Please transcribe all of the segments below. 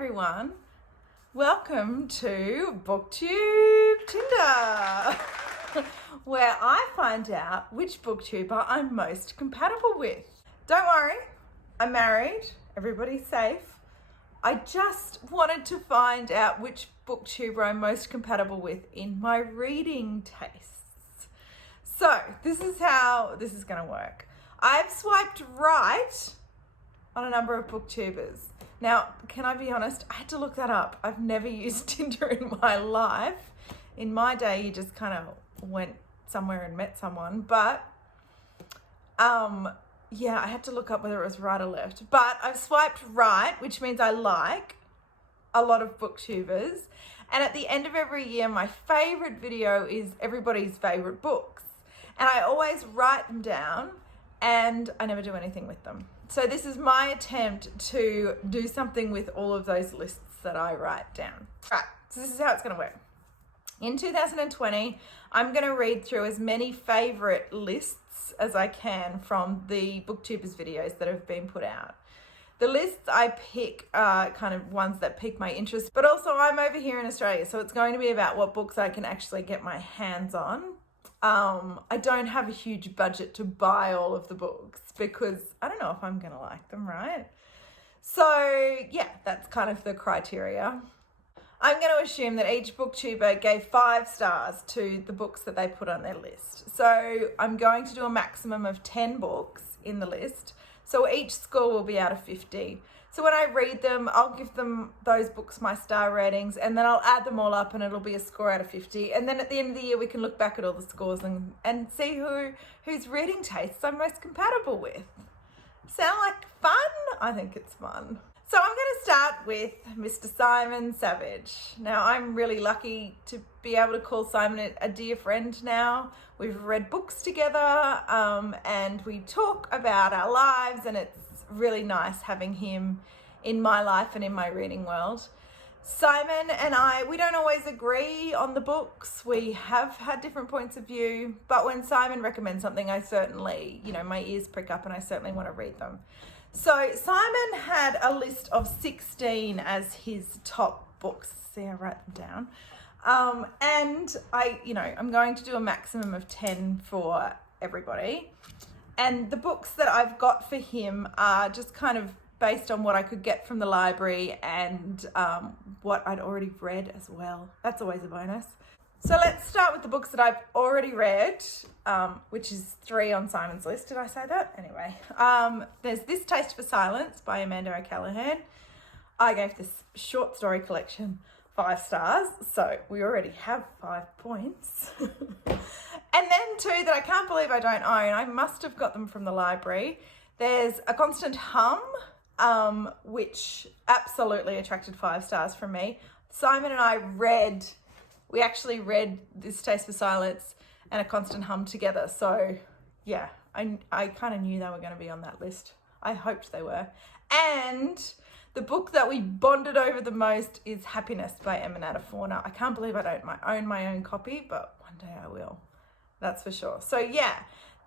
everyone. Welcome to Booktube Tinder, where I find out which booktuber I'm most compatible with. Don't worry, I'm married, everybody's safe. I just wanted to find out which booktuber I'm most compatible with in my reading tastes. So this is how this is going to work. I've swiped right on a number of booktubers. Now, can I be honest? I had to look that up. I've never used Tinder in my life. In my day, you just kind of went somewhere and met someone. But, yeah, I had to look up whether it was right or left. But I've swiped right, which means I like a lot of booktubers. And at the end of every year, my favorite video is everybody's favorite books. And I always write them down and I never do anything with them. So this is my attempt to do something with all of those lists that I write down. Right, so this is how it's going to work. In 2020, I'm going to read through as many favorite lists as I can from the booktubers videos that have been put out. The lists I pick are kind of ones that pique my interest, but also I'm over here in Australia, so it's going to be about what books I can actually get my hands on. I don't have a huge budget to buy all of the books because I don't know if I'm going to like them, right? So yeah, that's kind of the criteria. I'm going to assume that each booktuber gave 5 stars to the books that they put on their list. So I'm going to do a maximum of 10 books in the list. So each score will be out of 50. So when I read them, I'll give them those books my star ratings and then I'll add them all up and it'll be a score out of 50. And then at the end of the year, we can look back at all the scores and see whose reading tastes I'm most compatible with. Sound like fun? I think it's fun. So I'm going to start with Mr Simon Savidge. Now, I'm really lucky to be able to call Simon a dear friend now. We've read books together and we talk about our lives, and it's really nice having him in my life and in my reading world. Simon and we don't always agree on the books. We have had different points of view, but when Simon recommends something, I certainly, my ears prick up and I certainly want to read them. So Simon had a list of 16 as his top books. See, I write them down. And I'm going to do a maximum of 10 for everybody. And the books that I've got for him are just kind of based on what I could get from the library and what I'd already read as well. That's always a bonus. So let's start with the books that I've already read, which is 3 on Simon's list. Did I say that? Anyway, there's This Taste for Silence by Amanda O'Callaghan. I gave this short story collection 5 stars, so we already have 5 points. And then 2 that I can't believe I don't own. I must have got them from the library. There's A Constant Hum, which absolutely attracted 5 stars from me. Simon and I we actually read This Taste for Silence and A Constant Hum together. So yeah, I kind of knew they were going to be on that list. I hoped they were. And the book that we bonded over the most is Happiness by Emma Fauna. I can't believe I don't own my own copy, but one day I will. That's for sure. So yeah,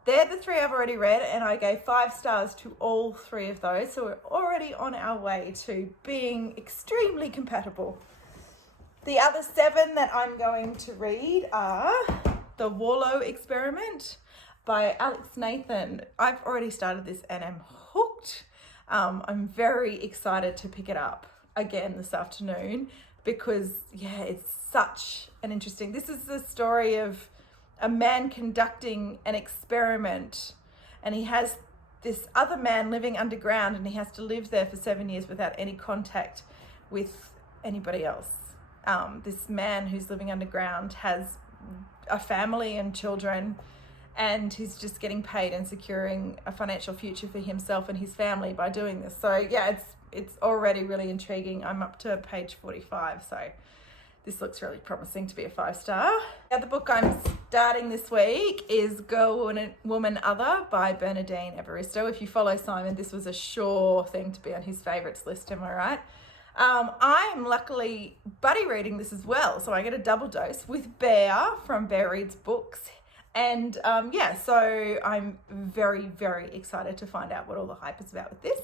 they're the 3 I've already read, and I gave 5 stars to all 3 of those. So we're already on our way to being extremely compatible. The other 7 that I'm going to read are The Wallow Experiment by Alex Nathan. I've already started this and I'm hooked. I'm very excited to pick it up again this afternoon because, yeah, it's such an interesting... This is the story of a man conducting an experiment, and he has this other man living underground, and he has to live there for 7 years without any contact with anybody else. This man who's living underground has a family and children, and he's just getting paid and securing a financial future for himself and his family by doing this. So yeah, it's already really intriguing. I'm up to page 45, so this looks really promising to be a 5-star. The other book I'm starting this week is Girl, Woman, Other by Bernadine Evaristo. If you follow Simon, this was a sure thing to be on his favourites list, am I right? I'm luckily buddy reading this as well, so I get a double dose with Bear from Bear Reads Books. And so I'm very, very excited to find out what all the hype is about with this.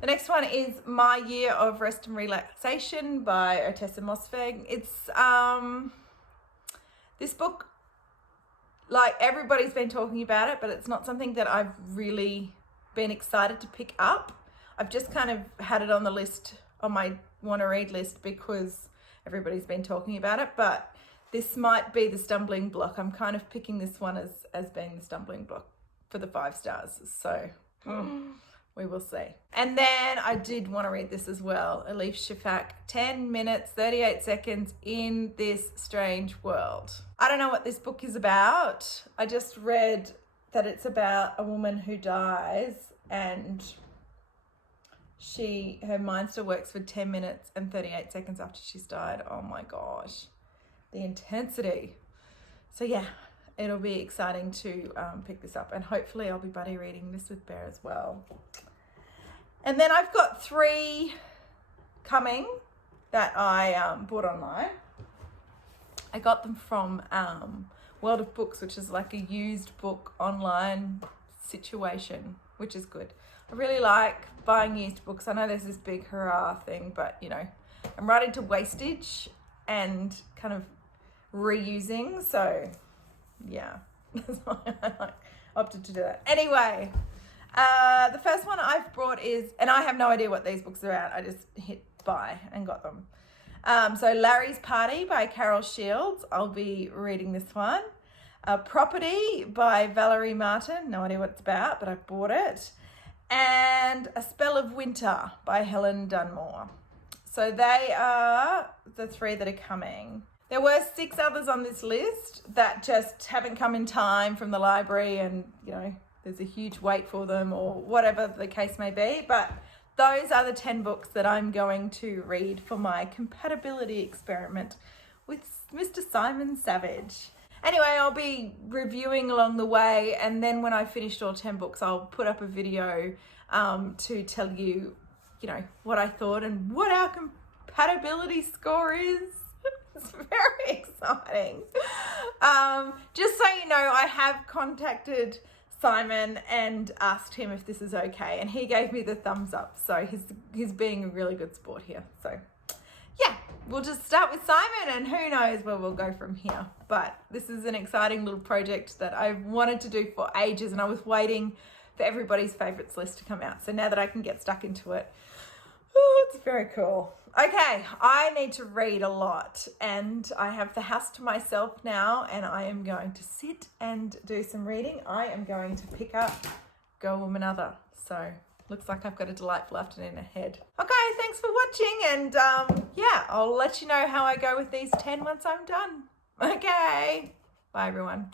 The next one is My Year of Rest and Relaxation by Otessa Mosfeg. It's this book, like, everybody's been talking about it, but it's not something that I've really been excited to pick up. I've just kind of had it on the list, on my want to read list, because everybody's been talking about it, but this might be the stumbling block. I'm kind of picking this one as being the stumbling block for the 5 stars. So we will see. And then I did want to read this as well. Elif Shafak, 10 minutes, 38 seconds in this strange world. I don't know what this book is about. I just read that it's about a woman who dies and her mind still works for 10 minutes and 38 seconds after she's died. Oh my gosh, the intensity. So yeah, it'll be exciting to pick this up, and hopefully I'll be buddy reading this with Bear as well. And then I've got 3 coming that I bought online. I got them from World of Books, which is like a used book online situation, which is good. I really like buying used books. I know there's this big hurrah thing, but you know, I'm right into wastage and kind of reusing. So yeah, that's why I opted to do that. Anyway, the first one I've brought is, and I have no idea what these books are about. I just hit buy and got them. So Larry's Party by Carol Shields. I'll be reading this one. Property by Valerie Martin. No idea what it's about, but I bought it. And A Spell of Winter by Helen Dunmore. So they are the 3 that are coming. There were 6 others on this list that just haven't come in time from the library, and you know, there's a huge wait for them or whatever the case may be. But those are the 10 books that I'm going to read for my compatibility experiment with Mr Simon Savidge. Anyway, I'll be reviewing along the way, and then when I've finished all 10 books, I'll put up a video to tell you, you know, what I thought and what our compatibility score is. It's very exciting. Just so you know, I have contacted Simon and asked him if this is okay, and he gave me the thumbs up. So he's being a really good sport here. So yeah, we'll just start with Simon, and who knows where we'll go from here. But this is an exciting little project that I've wanted to do for ages, and I was waiting for everybody's favourites list to come out. So now that I can get stuck into it, oh, it's very cool. Okay, I need to read a lot, and I have the house to myself now, and I am going to sit and do some reading. I am going to pick up Go Woman Other. So looks like I've got a delightful afternoon ahead. Okay, thanks for watching, and yeah, I'll let you know how I go with these 10 once I'm done. Okay, bye everyone.